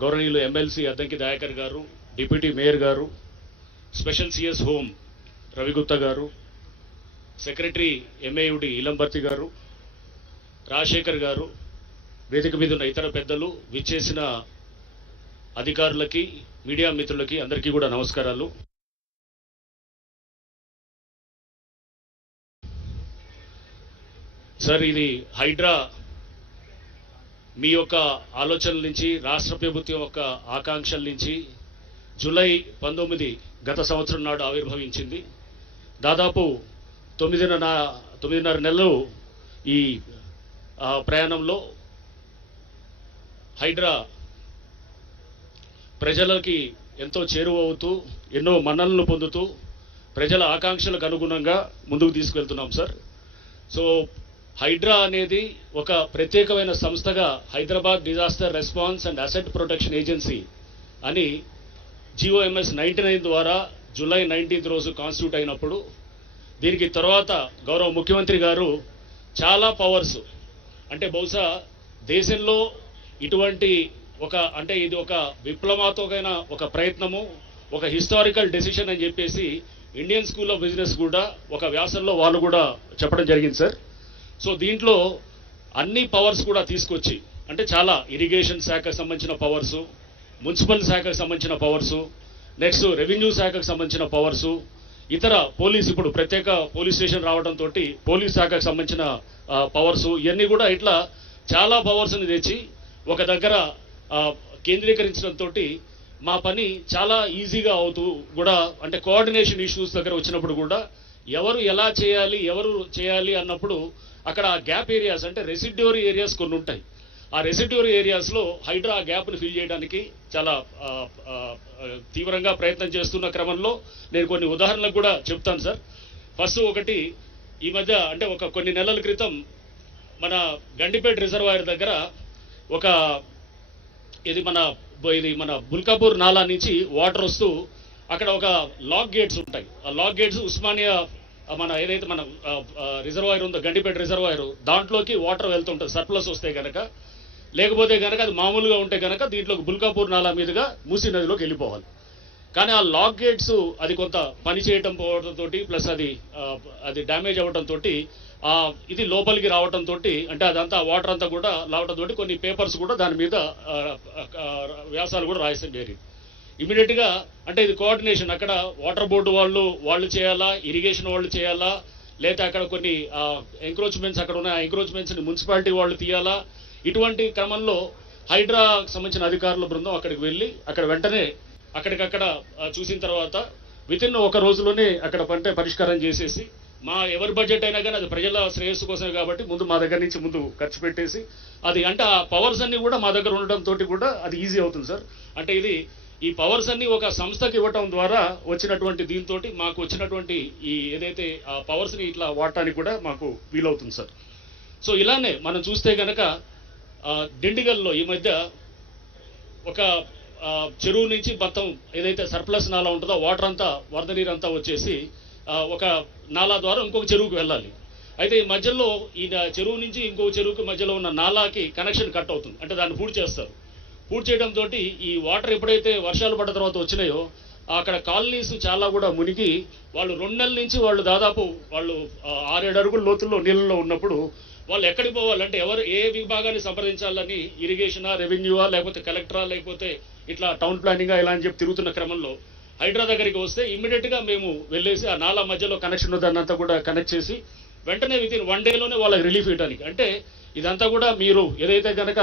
గౌరవనీయులు ఎమ్మెల్సీ అద్దంకి దయాకర్ గారు, deputy mayor గారు, స్పెషల్ సిఎస్ హోమ్ రవిగుప్తా గారు, సెక్రటరీ ఎంఏయుడి ఇలంబర్తి గారు, రాజశేఖర్ గారు, వేదిక మీద ఉన్న ఇతర పెద్దలు, విచ్చేసిన అధికారులకి, మీడియా మిత్రులకి అందరికీ కూడా నమస్కారాలు. సార్, ఇది హైడ్రా మీ యొక్క ఆలోచనల నుంచి, రాష్ట్ర ప్రభుత్వం యొక్క ఆకాంక్షల నుంచి జూలై 19 గత సంవత్సరం నాడు ఆవిర్భవించింది. దాదాపు 9.5 నెలలు ఈ ప్రయాణంలో హైడ్రా ప్రజలకి ఎంతో చేరువవుతూ, ఎన్నో మన్ననలు పొందుతూ, ప్రజల ఆకాంక్షలకు అనుగుణంగా ముందుకు తీసుకెళ్తున్నాం సార్. సో హైడ్రా అనేది ఒక ప్రత్యేకమైన సంస్థగా Hyderabad disaster response and asset protection agency అని GOMS 99 ద్వారా జూలై 19 రోజు కాన్స్టిట్యూట్ అయినప్పుడు, దీనికి తర్వాత గౌరవ ముఖ్యమంత్రి గారు చాలా పవర్స్, అంటే బహుశా దేశంలో ఇటువంటి ఇది ఒక విప్లవాత్మకమైన ఒక ప్రయత్నము, ఒక హిస్టారికల్ డెసిషన్ అని చెప్పేసి ఇండియన్ స్కూల్ ఆఫ్ బిజినెస్ కూడా ఒక వ్యాసంలో వాళ్ళు కూడా చెప్పడం జరిగింది సార్. సో దీంట్లో అన్ని పవర్స్ కూడా తీసుకొచ్చి, అంటే చాలా ఇరిగేషన్ శాఖకు సంబంధించిన పవర్సు, మున్సిపల్ శాఖకు సంబంధించిన పవర్సు, నెక్స్ట్ రెవెన్యూ శాఖకు సంబంధించిన పవర్సు, ఇతర పోలీస్, ఇప్పుడు ప్రత్యేక పోలీస్ స్టేషన్ రావడంతో పోలీస్ శాఖకు సంబంధించిన పవర్సు, ఇవన్నీ కూడా ఇట్లా చాలా పవర్స్ని తెచ్చి ఒక దగ్గర కేంద్రీకరించడంతో మా పని చాలా ఈజీగా అవుతూ కూడా, అంటే కోఆర్డినేషన్ ఇష్యూస్ దగ్గర వచ్చినప్పుడు కూడా ఎవరు ఎలా చేయాలి అన్నప్పుడు అక్కడ గ్యాప్ ఏరియాస్, అంటే రెసిడ్యూరీ ఏరియాస్ కొన్ని ఉంటాయి. ఆ రెసిడ్యూరీ ఏరియాస్లో హైడ్రా ఆ గ్యాప్ని ఫిల్ చేయడానికి చాలా తీవ్రంగా ప్రయత్నం చేస్తున్న క్రమంలో నేను కొన్ని ఉదాహరణలకు కూడా చెప్తాను సార్. ఫస్ట్ ఒకటి, ఈ మధ్య అంటే కొన్ని నెలల క్రితం మన గండిపేట రిజర్వాయర్ దగ్గర ఇది మన బుల్కాపూర్ నాలా నుంచి వాటర్ వస్తూ అక్కడ ఒక లాక్ గేట్స్ ఉంటాయి. ఆ లాక్ గేట్స్ ఉస్మానియా మన ఏదైతే మన రిజర్వాయర్ ఉందో గండిపేట రిజర్వాయర్, దాంట్లోకి వాటర్ వెళ్తుంటుంది సర్ప్లస్ వస్తే కనుక. లేకపోతే కనుక అది మామూలుగా ఉంటే కనుక దీంట్లోకి బుల్కాపూర్ నాలా మీదుగా మూసీ నదిలోకి వెళ్ళిపోవాలి. కానీ ఆ లాక్ గేట్స్ అది కొంత పని చేయటం పోవడంతో, ప్లస్ అది డ్యామేజ్ అవ్వడంతో ఇది లోపలికి రావడంతో, అంటే అదంతా వాటర్ అంతా కూడా రావడంతో కొన్ని పేపర్స్ కూడా దాని మీద వ్యాసాలు కూడా రాయడం జరిగింది. ఇమీడియట్గా అంటే ఇది కోఆర్డినేషన్, అక్కడ వాటర్ బోర్డు వాళ్ళు చేయాలా, ఇరిగేషన్ వాళ్ళు చేయాలా, లేదా అక్కడ కొన్ని ఎంక్రోచ్మెంట్స్ అక్కడ ఉన్న ఎంక్రోచ్మెంట్స్ని మున్సిపాలిటీ వాళ్ళు తీయాలా. ఇటువంటి క్రమంలో హైడ్రాకు సంబంధించిన అధికారుల బృందం అక్కడికి వెళ్ళి అక్కడ వెంటనే అక్కడికక్కడ చూసిన తర్వాత వితిన్ ఒక రోజులోనే అక్కడ పరిష్కారం చేసేసి, ఎవరి బడ్జెట్ అయినా కానీ అది ప్రజల శ్రేయస్సు కోసమే కాబట్టి మా దగ్గర నుంచి ముందు ఖర్చు పెట్టేసి, అది అంటే ఆ పవర్స్ అన్ని కూడా మా దగ్గర ఉండడంతో కూడా అది ఈజీ అవుతుంది సార్. అంటే ఈ పవర్స్ అన్ని ఒక సంస్థకి ఇవ్వటం ద్వారా వచ్చినటువంటి దీంతో మాకు వచ్చినటువంటి ఈ ఏదైతే ఆ పవర్స్ని ఇట్లా వాడటానికి కూడా మాకు వీలవుతుంది సార్. సో ఇలానే మనం చూస్తే కనుక దిండిగల్లో ఈ మధ్య ఒక చెరువు నుంచి మొత్తం ఏదైతే సర్ప్లస్ నాలా ఉంటుందో వాటర్ అంతా, వరద నీరు అంతా వచ్చేసి ఒక నాలా ద్వారా ఇంకొక చెరువుకి వెళ్ళాలి. అయితే ఈ మధ్యలో ఈ చెరువు నుంచి ఇంకొక చెరువుకి మధ్యలో ఉన్న నాలాకి కనెక్షన్ కట్ అవుతుంది, అంటే దాన్ని పూర్తి చేస్తారు. పూర్తి చేయడంతో ఈ వాటర్ ఎప్పుడైతే వర్షాలు పడ్డ తర్వాత వచ్చినాయో అక్కడ కాలనీస్ చాలా కూడా మునిగి, వాళ్ళు 2 నెలల నుంచి దాదాపు 6-7 అడుగుల లోతుల్లో నీళ్ళలో ఉన్నప్పుడు వాళ్ళు ఎక్కడికి పోవాలంటే ఏ విభాగాన్ని సంప్రదించాలని, ఇరిగేషనా, రెవెన్యూవా, లేకపోతే కలెక్టరా, లేకపోతే ఇట్లా టౌన్ ప్లానింగా ఇలా అని చెప్పి తిరుగుతున్న క్రమంలో హైడ్రా దగ్గరికి వస్తే ఇమ్మీడియట్గా మేము వెళ్ళేసి ఆ నాలా మధ్యలో కనెక్షన్ దాన్నంతా కూడా కనెక్ట్ చేసి వెంటనే వితిన్ 1 డేలోనే వాళ్ళకి రిలీఫ్ ఇవ్వడానికి. అంటే ఇదంతా కూడా మీరు ఏదైతే కనుక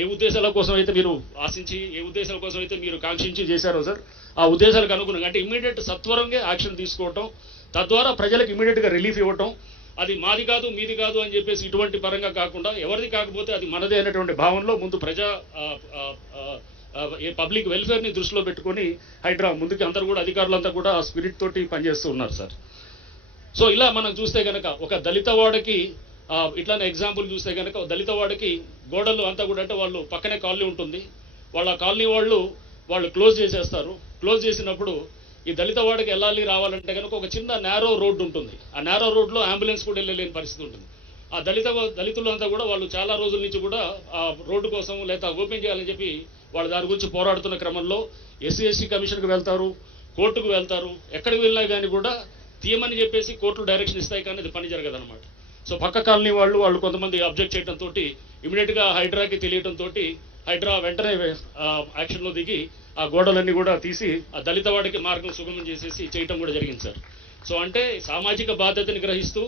ఏ ఉద్దేశాల కోసం అయితే మీరు ఆశించి, ఏ ఉద్దేశాల కోసం అయితే మీరు కాంక్షించి చేశారో సార్, ఆ ఉద్దేశాలకు అనుగుణంగా అంటే ఇమ్మీడియట్ సత్వరంగా యాక్షన్ తీసుకోవటం, తద్వారా ప్రజలకు ఇమ్మీడియట్గా రిలీఫ్ ఇవ్వటం, అది మాది కాదు మీది కాదు అని చెప్పేసి ఇటువంటి పరంగా కాకుండా ఎవరిది కాకపోతే అది మనదే అనేటువంటి భావనలో ముందు పబ్లిక్ వెల్ఫేర్ని దృష్టిలో పెట్టుకొని హైడ్రా ముందుకి అందరూ కూడా అధికారులంతా కూడా ఆ స్పిరిట్ తోటి పనిచేస్తూ ఉన్నారు సార్. సో ఇలా మనం చూస్తే కనుక ఒక దళిత వాడకి ఇట్లానే ఎగ్జాంపుల్ చూస్తే కనుక దళిత వాడికి గోడలు అంతా కూడా, అంటే వాళ్ళు పక్కనే కాలనీ ఉంటుంది, వాళ్ళ కాలనీ వాళ్ళు క్లోజ్ చేసేస్తారు. క్లోజ్ చేసినప్పుడు ఈ దళిత వాడికి వెళ్ళాలి రావాలంటే కనుక ఒక చిన్న నేరో రోడ్డు ఉంటుంది. ఆ నేరో రోడ్లో అంబులెన్స్ కూడా వెళ్ళలేని పరిస్థితి ఉంటుంది. ఆ దళితులంతా కూడా వాళ్ళు చాలా రోజుల నుంచి కూడా ఆ రోడ్డు కోసం లేదా ఓపెన్ చేయాలని చెప్పి వాళ్ళు దాని గురించి పోరాడుతున్న క్రమంలో ఎస్సీ కమిషన్కి వెళ్తారు, కోర్టుకు వెళ్తారు. ఎక్కడికి వెళ్ళినా కానీ కూడా తీయమని చెప్పేసి కోర్టులు డైరెక్షన్ ఇస్తాయి, కానీ అది పని జరగదన్నమాట. సో పక్క కాలనీ వాళ్ళు కొంతమంది అబ్జెక్ట్ చేయడంతో ఇమీడియట్గా హైడ్రాకి తెలియడంతో హైడ్రా వెంటనే యాక్షన్లో దిగి ఆ గోడలన్నీ కూడా తీసి ఆ దళిత వాడికి మార్గం సుగమం చేసేసి చేయటం కూడా జరిగింది సార్. సో అంటే సామాజిక బాధ్యతని గ్రహిస్తూ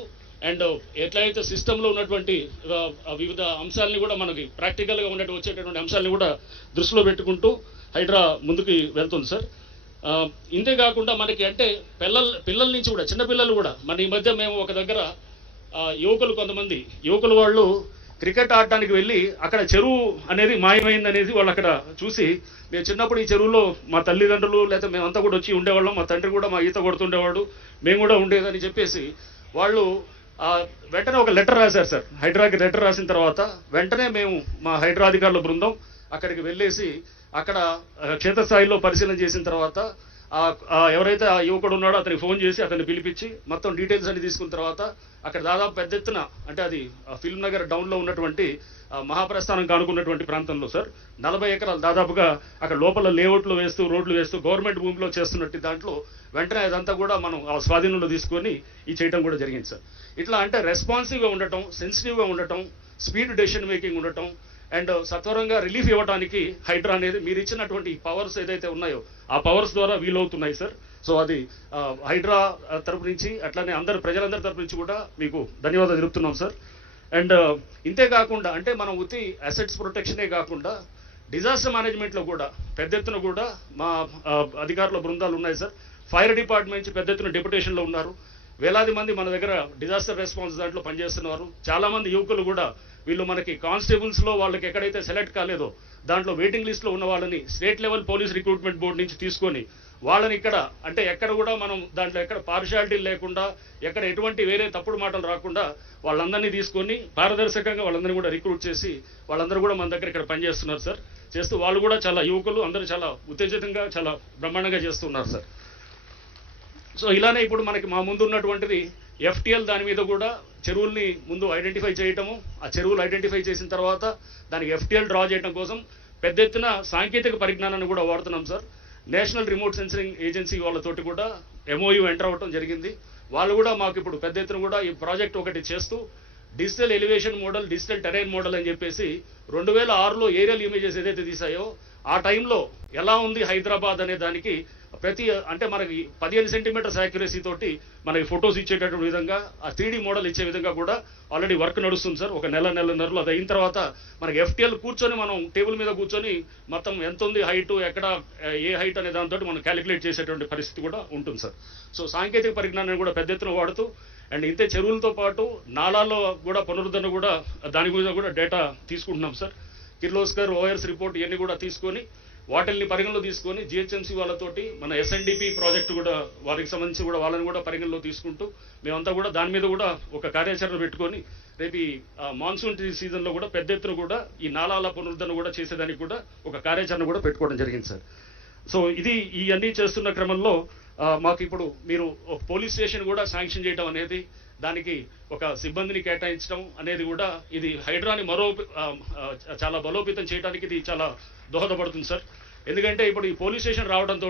అండ్ ఎట్లయితే సిస్టంలో ఉన్నటువంటి వివిధ అంశాలని కూడా మనకి ప్రాక్టికల్గా వచ్చేటటువంటి అంశాలని కూడా దృష్టిలో పెట్టుకుంటూ హైడ్రా ముందుకు వెళ్తుంది సార్. ఇంతే కాకుండా మనకి అంటే పిల్లల నుంచి కూడా చిన్నపిల్లలు కూడా మన ఈ మధ్య మేము ఒక దగ్గర కొంతమంది యువకులు వాళ్ళు క్రికెట్ ఆడటానికి వెళ్ళి అక్కడ చెరువు అనేది మాయమైంది అనేది వాళ్ళు అక్కడ చూసి, మేము చిన్నప్పుడు ఈ చెరువులో మా తల్లిదండ్రులు లేదా మేమంతా కూడా వచ్చి ఉండేవాళ్ళం, మా తండ్రి కూడా మా ఈత కొడుతుండేవాడు, మేము కూడా ఉండేదని చెప్పేసి వాళ్ళు వెంటనే ఒక లెటర్ రాశారు సార్. హైడ్రాకి లెటర్ రాసిన తర్వాత వెంటనే మేము మా హైడ్రా అధికారుల బృందం అక్కడికి వెళ్ళేసి అక్కడ క్షేత్రస్థాయిలో పరిశీలన చేసిన తర్వాత ఎవరైతే ఆ యువకుడు ఉన్నాడో అతనికి ఫోన్ చేసి అతన్ని పిలిపించి మొత్తం డీటెయిల్స్ అన్ని తీసుకున్న తర్వాత అక్కడ దాదాపు పెద్ద ఎత్తున అంటే అది ఫిల్మ్ నగర్ డౌన్లో ఉన్నటువంటి మహాప్రస్థానం కానుకున్నటువంటి ప్రాంతంలో సార్ 40 ఎకరాలు దాదాపుగా అక్కడ లోపల లేఅవుట్లు వేస్తూ రోడ్లు వేస్తూ గవర్నమెంట్ భూమిలో చేస్తున్నట్టు దాంట్లో వెంటనే అదంతా కూడా మనం ఆ స్వాధీనంలో తీసుకొని ఈ చేయడం కూడా జరిగింది సార్. ఇట్లా అంటే రెస్పాన్సివ్గా ఉండటం, సెన్సిటివ్గా ఉండటం, స్పీడ్ డెసిషన్ మేకింగ్ ఉండటం అండ్ సత్వరంగా రిలీఫ్ ఇవ్వడానికి హైడ్రా అనేది మీరు ఇచ్చినటువంటి పవర్స్ ఏదైతే ఉన్నాయో ఆ పవర్స్ ద్వారా వీలవుతున్నాయి సార్. సో అది హైడ్రా తరపు నుంచి అట్లానే ప్రజలందరి తరపు నుంచి కూడా మీకు ధన్యవాదాలు తెలుపుతున్నాం సార్. అండ్ ఇంతే కాకుండా అంటే మనం ఉత్తి అసెట్స్ ప్రొటెక్షనే కాకుండా డిజాస్టర్ మేనేజ్మెంట్లో కూడా పెద్ద ఎత్తున కూడా మా అధికారుల బృందాలు ఉన్నాయి సార్. ఫైర్ డిపార్ట్మెంట్ నుంచి పెద్ద ఎత్తున డెప్యుటేషన్లో ఉన్నారు. వేలాది మంది మన దగ్గర డిజాస్టర్ రెస్పాన్స్ దాంట్లో పనిచేస్తున్నారు. చాలామంది యువకులు కూడా వీళ్ళు మనకి కానిస్టేబుల్స్లో వాళ్ళకి ఎక్కడైతే సెలెక్ట్ కాలేదో దాంట్లో వెయిటింగ్ లిస్ట్లో ఉన్న వాళ్ళని state level police recruitment board నుంచి తీసుకొని వాళ్ళని ఇక్కడ అంటే ఎక్కడ కూడా మనం దాంట్లో ఎక్కడ పార్షియాలిటీ లేకుండా ఎక్కడ ఎటువంటి వేరే తప్పుడు మాటలు రాకుండా వాళ్ళందరినీ తీసుకొని పారదర్శకంగా వాళ్ళందరినీ కూడా రిక్రూట్ చేసి వాళ్ళందరూ కూడా మన దగ్గర ఇక్కడ పనిచేస్తున్నారు సార్. చేస్తూ వాళ్ళు కూడా చాలా యువకులు అందరూ చాలా ఉత్తేజితంగా చాలా బ్రహ్మాండంగా చేస్తున్నారు సార్. సో ఇలానే ఇప్పుడు మనకి మా ముందు ఉన్నటువంటిది FTL దాని మీద కూడా చెరువుల్ని ముందు ఐడెంటిఫై చేయటము, ఆ చెరువులు ఐడెంటిఫై చేసిన తర్వాత దానికి FTL డ్రా చేయడం కోసం పెద్ద ఎత్తున సాంకేతిక పరిజ్ఞానాన్ని కూడా వాడుతున్నాం సార్. నేషనల్ రిమోట్ సెన్సరింగ్ ఏజెన్సీ వాళ్ళతోటి కూడా MOU ఎంటర్ అవ్వడం జరిగింది. వాళ్ళు కూడా మాకు ఇప్పుడు పెద్ద ఎత్తున కూడా ఈ ప్రాజెక్ట్ ఒకటి చేస్తూ digital elevation model, digital terrain model అని చెప్పేసి 2006లో ఏరియల్ ఇమేజెస్ ఏదైతే తీసాయో ఆ టైంలో ఎలా ఉంది హైదరాబాద్ అనే దానికి అంటే మనకి 15 సెంటీమీటర్స్ యాక్యురసీ తోటి మనకి ఫొటోస్ ఇచ్చేటటువంటి విధంగా ఆ 3D మోడల్ ఇచ్చే విధంగా కూడా ఆల్రెడీ వర్క్ నడుస్తుంది సార్. ఒక నెలన్నరలో అది అయిన తర్వాత మనకి FTL కూర్చొని మనం టేబుల్ మీద కూర్చొని మొత్తం ఎంత ఉంది హైట్, ఎక్కడ ఏ హైట్ అనే దాంతో మనం క్యాలిక్యులేట్ చేసేటువంటి పరిస్థితి కూడా ఉంటుంది సార్. సో సాంకేతిక పరిజ్ఞానాన్ని కూడా పెద్ద ఎత్తున వాడుతూ అండ్ ఇంతే చెరువులతో పాటు నాలాల్లో కూడా పునరుద్ధరణ కూడా దాని గురించి కూడా డేటా తీసుకుంటున్నాం సార్. కిర్లోస్కర్ ORS రిపోర్ట్ ఇవన్నీ కూడా తీసుకొని వాటిల్ని పరిగణలో తీసుకొని GHMC వాళ్ళతోటి మన SNDP ప్రాజెక్టు కూడా వారికి సంబంధించి కూడా వాళ్ళని కూడా పరిగణలో తీసుకుంటూ మేమంతా కూడా దాని మీద కూడా ఒక కార్యాచరణ పెట్టుకొని రేపు ఈ మాన్సూన్ సీజన్లో కూడా పెద్ద ఎత్తున కూడా ఈ నాలాల పునరుద్ధరణ కూడా చేసేదానికి కూడా ఒక కార్యాచరణ కూడా పెట్టుకోవడం జరిగింది సార్. సో ఇవన్నీ చేస్తున్న క్రమంలో మాకు ఇప్పుడు మీరు ఒక పోలీస్ స్టేషన్ కూడా శాంక్షన్ చేయడం అనేది, దానికి ఒక సిబ్బందిని కేటాయించడం అనేది కూడా ఇది హైడ్రాని చాలా బలోపేతం చేయడానికి ఇది చాలా దోహదపడుతుంది సార్. ఎందుకంటే ఇప్పుడు ఈ పోలీస్ స్టేషన్ రావడంతో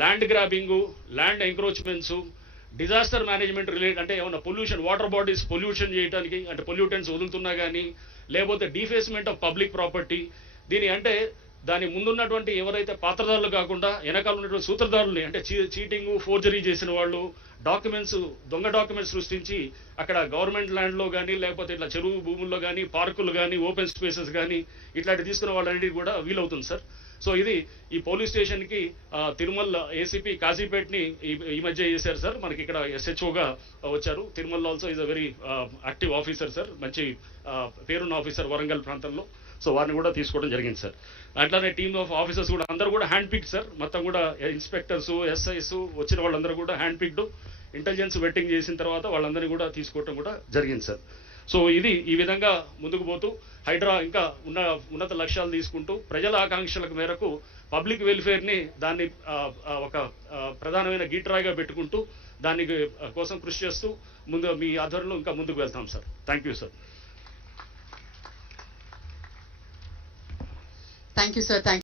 land grabbing, land encroachments, disaster management అంటే ఏమన్నా పొల్యూషన్, వాటర్ బాడీస్ పొల్యూషన్ చేయడానికి అంటే పొల్యూటెంట్స్ వదులుతున్నా కానీ లేకపోతే డిఫేస్మెంట్ ఆఫ్ పబ్లిక్ ప్రాపర్టీ, అంటే దాని ముందున్నటువంటి ఎవరైతే పాత్రదారులు కాకుండా వెనకాల ఉన్నటువంటి సూత్రధారుల్ని అంటే చీటింగ్, ఫోర్జరీ చేసిన వాళ్ళు దొంగ డాక్యుమెంట్స్ సృష్టించి అక్కడ గవర్నమెంట్ ల్యాండ్లో కానీ లేకపోతే ఇట్లా చెరువు భూముల్లో కానీ పార్కులు కానీ ఓపెన్ స్పేసెస్ కానీ ఇట్లాంటి తీసుకున్న వాళ్ళన్నిటికీ కూడా వీలవుతుంది సార్. సో ఇది ఈ పోలీస్ స్టేషన్కి తిరుమల ACP కాజీపేట్ని ఈ మధ్య చేశారు సార్. మనకి ఇక్కడ SHOగా వచ్చారు. Tirumala also is a very active officer sir, మంచి పేరున్న ఆఫీసర్ వరంగల్ ప్రాంతంలో. సో వారిని కూడా తీసుకోవడం జరిగింది సార్. అట్లానే టీమ్ ఆఫ్ ఆఫీసర్స్ కూడా అందరూ కూడా హ్యాండ్ పిక్డ్ సార్. మొత్తం కూడా ఇన్స్పెక్టర్స్, SIs వచ్చిన వాళ్ళందరూ కూడా హ్యాండ్ పిక్డ్, ఇంటెలిజెన్స్ వెట్టింగ్ చేసిన తర్వాత వాళ్ళందరినీ కూడా తీసుకోవడం కూడా జరిగింది సార్. సో ఈ విధంగా ముందుకు పోతూ హైడ్రా ఇంకా ఉన్నత లక్ష్యాలు తీసుకుంటూ ప్రజల ఆకాంక్షలకు మేరకు పబ్లిక్ వెల్ఫేర్ని దాన్ని ఒక ప్రధానమైన గీట్రాయిగా పెట్టుకుంటూ దాని కోసం కృషి చేస్తూ మీ ఆధ్వర్యంలో ఇంకా ముందుకు వెళ్తాం sir. Thank you sir. Thank you, sir. Thank